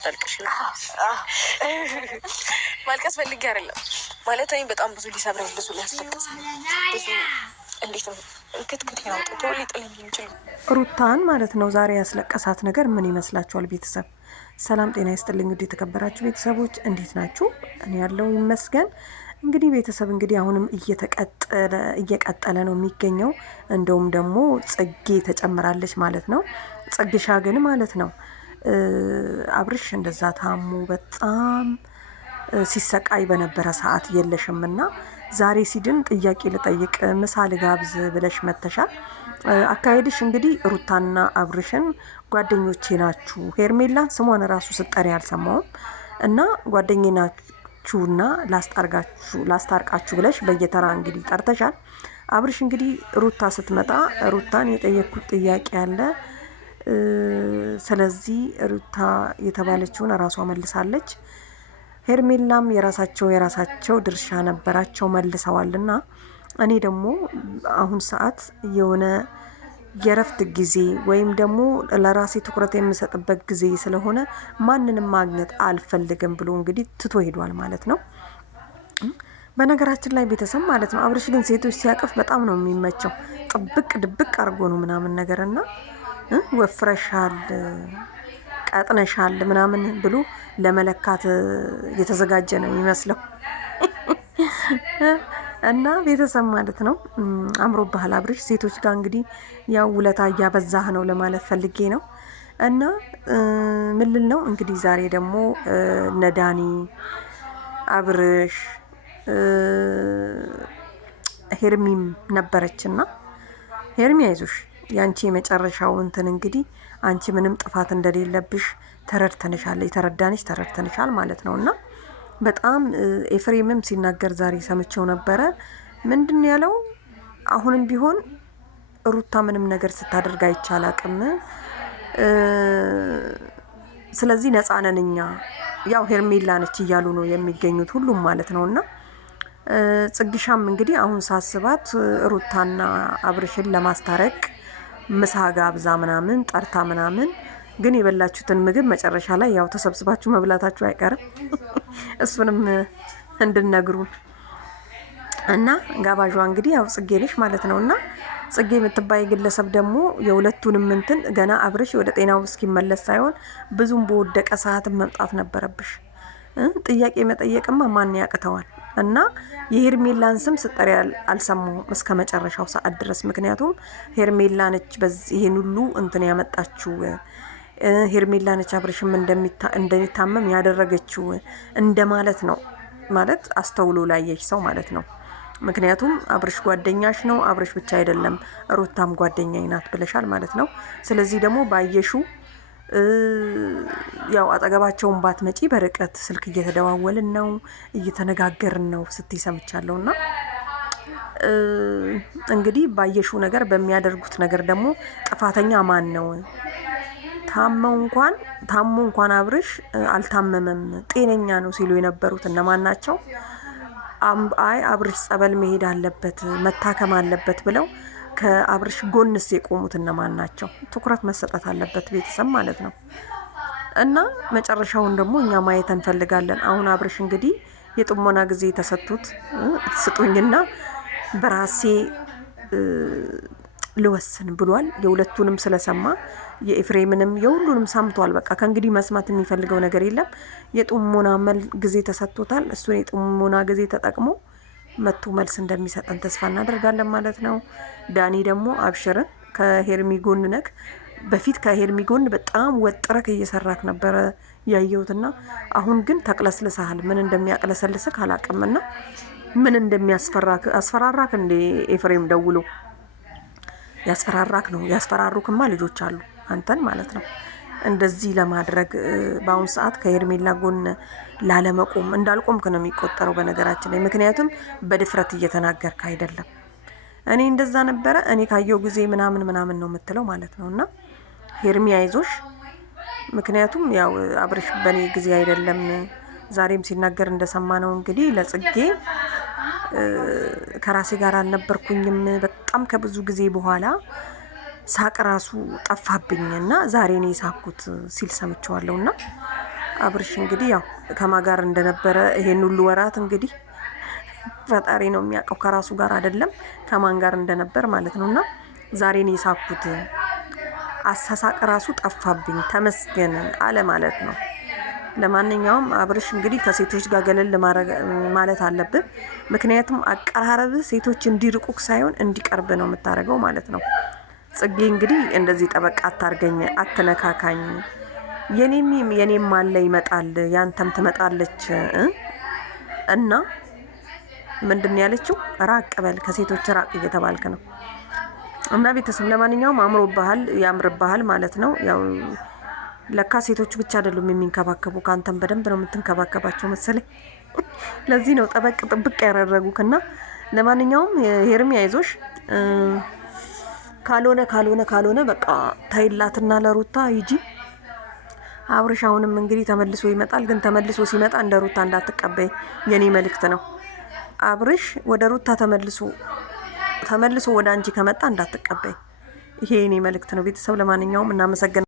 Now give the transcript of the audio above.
ታልቅሽ ማልቀስ ፈልጌ አይደለም ማለት እኔ በጣም ብዙ ሊሰብረኝ ብዙ ሊያስለቅሰኝ ብዙ እንዴት ነው ክትክት ያውጥቶ ሊጥለኝ የሚችሉ ሩታን ማለት ነው። ዛሬ ያስለቀሳት ነገር ምን ይመስላችኋል? ቤተሰብ ሰላም ጤና ይስጥልኝ። ውድ የተከበራችሁ ቤተሰቦች እንዴት ናችሁ? እኔ ያለው ይመስገን። እንግዲህ ቤተሰብ እንግዲህ አሁንም እየቀጠለ ነው የሚገኘው። እንደውም ደግሞ ጽጌ ተጨምራለች ማለት ነው። ጽግሻ ግን ማለት ነው አብርሽ እንደዛ ታሙ በጣም ሲሰቃይ በነበረ ሰዓት የለሽምና ዛሬ ሲድን ጥያቄ ልጠይቅ ምሳ ልጋብዝ ብለሽ መተሻል። አካሄድሽ እንግዲህ ሩታና አብርሽን ጓደኞቼ ናችሁ፣ ሄርሜላን ስሟን ራሱ ስጠሪ አልሰማውም እና ጓደኞቼ ናችሁና ላስታርቃችሁ ብለሽ በየተራ እንግዲህ ጠርተሻል። አብርሽ እንግዲህ ሩታ ስትመጣ ሩታን የጠየቅኩት ጥያቄ አለ። ስለዚህ ሩታ የተባለችውን ራሷ መልሳለች። ሄርሜላም የራሳቸው ድርሻ ነበራቸው መልሰዋልና እኔ ደግሞ አሁን ሰዓት የሆነ የረፍት ጊዜ ወይም ደግሞ ለራሴ ትኩረት የምሰጥበት ጊዜ ስለሆነ ማንንም ማግኘት አልፈልግም ብሎ እንግዲህ ትቶ ሄዷል ማለት ነው። በነገራችን ላይ ቤተሰብ ማለት ነው አብርሽ ግን ሴቶች ሲያቅፍ በጣም ነው የሚመቸው። ጥብቅ ድብቅ አድርጎ ነው ምናምን ነገርና ወፍረሻል ቀጥነሻል ምናምን ብሎ ለመለካት የተዘጋጀ ነው የሚመስለው እና ቤተሰብ ማለት ነው አምሮብሃል አብርሽ። ሴቶች ጋር እንግዲህ ያው ውለታ እያበዛህ ነው ለማለት ፈልጌ ነው። እና ምን ልል ነው እንግዲህ ዛሬ ደግሞ ነዳኒ አብርሽ ሄርሚም ነበረችና ሄርሚ አይዞሽ ያንቺ የመጨረሻው እንትን እንግዲህ አንቺ ምንም ጥፋት እንደሌለብሽ ተረድተንሻል ማለት ነውና በጣም ኤፍሬምም ሲናገር ዛሬ ሰምቼው ነበረ። ምንድን ያለው አሁንም ቢሆን ሩታ ምንም ነገር ስታደርግ አይቻላቅም፣ ስለዚህ ነፃ ነን እኛ፣ ያው ሄርሜላ ነች እያሉ ነው የሚገኙት ሁሉም ማለት ነውና ጽግሻም እንግዲህ አሁን ሳስባት ሩታና አብርሽን ለማስታረቅ ምሳ ጋብዛ ምናምን ጠርታ ምናምን ግን የበላችሁትን ምግብ መጨረሻ ላይ ያው ተሰብስባችሁ መብላታችሁ አይቀርም እሱንም እንድነግሩን እና ጋባዧ እንግዲህ ያው ጽጌ ነሽ ማለት ነውና ጽጌ የምትባይ ግለሰብ ደግሞ የሁለቱንም እንትን ገና አብርሽ ወደ ጤናው እስኪመለስ ሳይሆን ብዙም በወደቀ ሰዓት መምጣት ነበረብሽ። ጥያቄ መጠየቅማ ማን ያቅተዋል? እና የሄርሜላን ስም ስጠሪ አልሰማሁም እስከ መጨረሻው ሰዓት ድረስ። ምክንያቱም ሄርሜላ ነች በዚህ ይሄን ሁሉ እንትን ያመጣችው፣ ሄርሜላ ነች አብርሽም እንደሚታመም ያደረገችው እንደማለት ነው። ማለት አስተውሎ ላየሽ ሰው ማለት ነው። ምክንያቱም አብርሽ ጓደኛሽ ነው፣ አብርሽ ብቻ አይደለም ሩታም ጓደኛዬ ናት ብለሻል ማለት ነው። ስለዚህ ደግሞ ባየሹ ያው አጠገባቸውን ባትመጪ በርቀት ስልክ እየተደዋወልን ነው እየተነጋገርን ነው ስትይ ሰምቻለሁና እንግዲህ ባየሹ ነገር በሚያደርጉት ነገር ደግሞ ጥፋተኛ ማን ነው? ታሞ እንኳን አብርሽ አልታመመም ጤነኛ ነው ሲሉ የነበሩት እነማን ናቸው? አይ አብርሽ ጸበል መሄድ አለበት መታከም አለበት ብለው ከአብርሽ ጎንስ የቆሙት እነማን ናቸው? ትኩረት መሰጠት አለበት ቤተሰብ ማለት ነው። እና መጨረሻውን ደግሞ እኛ ማየት እንፈልጋለን። አሁን አብርሽ እንግዲህ የጥሞና ጊዜ ተሰጥቶት ስጡኝና በራሴ ልወስን ብሏል። የሁለቱንም ስለሰማ የኤፍሬምንም የሁሉንም ሰምቷል። በቃ ከእንግዲህ መስማት የሚፈልገው ነገር የለም። የጥሞና ጊዜ ተሰጥቶታል። እሱን የጥሞና ጊዜ ተጠቅሞ መጥቶ መልስ እንደሚሰጠን ተስፋ እናደርጋለን ማለት ነው። ዳኒ ደግሞ አብሽርን ከሄርሚ ጎን ነክ። በፊት ከሄርሚ ጎን በጣም ወጥረክ እየሰራክ ነበረ ያየሁትና አሁን ግን ተቅለስልሰሃል። ምን እንደሚያቅለሰልስክ አላቅምና ምን እንደሚያስፈራክ አስፈራራክ እንደ ኤፍሬም ደውሎ ያስፈራራክ ነው። ያስፈራሩክማ ልጆች አሉ አንተን ማለት ነው። እንደዚህ ለማድረግ በአሁን ሰዓት ከሄርሜላ ጎን ላለመቆም እንዳልቆምክ ነው የሚቆጠረው በነገራችን ላይ። ምክንያቱም በድፍረት እየተናገርክ አይደለም። እኔ እንደዛ ነበረ እኔ ካየው ጊዜ ምናምን ነው የምትለው ማለት ነውና ሄርሚ አይዞሽ። ምክንያቱም ያው አብርሽ በኔ ጊዜ አይደለም ዛሬም ሲናገር እንደሰማ ነው እንግዲህ ለጽጌ ከራሴ ጋር አልነበርኩኝም በጣም ከብዙ ጊዜ በኋላ ሳቅ ራሱ ጠፋብኝና ዛሬ ነው የሳኩት ሲል ሰምቻለሁና አብርሽ እንግዲህ ያው ከማጋር እንደነበረ ይሄን ሁሉ ወራት እንግዲህ ፈጣሪ ነው የሚያውቀው፣ ከራሱ ጋር አይደለም ከማን ጋር እንደነበር ማለት ነውና ዛሬ ነው የሳኩት። አሳሳቅ ራሱ ጠፋብኝ ተመስገን አለ ማለት ነው። ለማንኛውም አብርሽ እንግዲህ ከሴቶች ጋር ገለል ማለት አለብህ። ምክንያቱም አቀራረብህ ሴቶች እንዲርቁክ ሳይሆን እንዲቀርብ ነው የምታደርገው ማለት ነው። ጽጌ እንግዲህ እንደዚህ ጠበቃ አታርገኝ፣ አትነካካኝ፣ የኔም አለ ይመጣል፣ ያንተም ትመጣለች እና ምንድን ያለችው ራቅ በል ከሴቶች ራቅ እየተባልክ ነው። እና ቤተሰብ ለማንኛውም አምሮብሃል፣ ያምርብሃል ማለት ነው። ያው ለካ ሴቶቹ ብቻ አይደሉም የሚንከባከቡ፣ ካንተም በደንብ ነው የምትንከባከባቸው መሰለኝ። ለዚህ ነው ጠበቅ ጥብቅ ያደረጉክና ለማንኛውም ሄርሚ አይዞሽ። ካልሆነ በቃ ታይላትና ለሩታ ሂጂ። አብርሽ አሁንም እንግዲህ ተመልሶ ይመጣል፣ ግን ተመልሶ ሲመጣ እንደ ሩታ እንዳትቀበይ የኔ መልእክት ነው። አብርሽ ወደ ሩታ ተመልሶ ወደ አንቺ ከመጣ እንዳትቀበይ፣ ይሄ የኔ መልእክት ነው። ቤተሰብ ለማንኛውም እናመሰግናለን።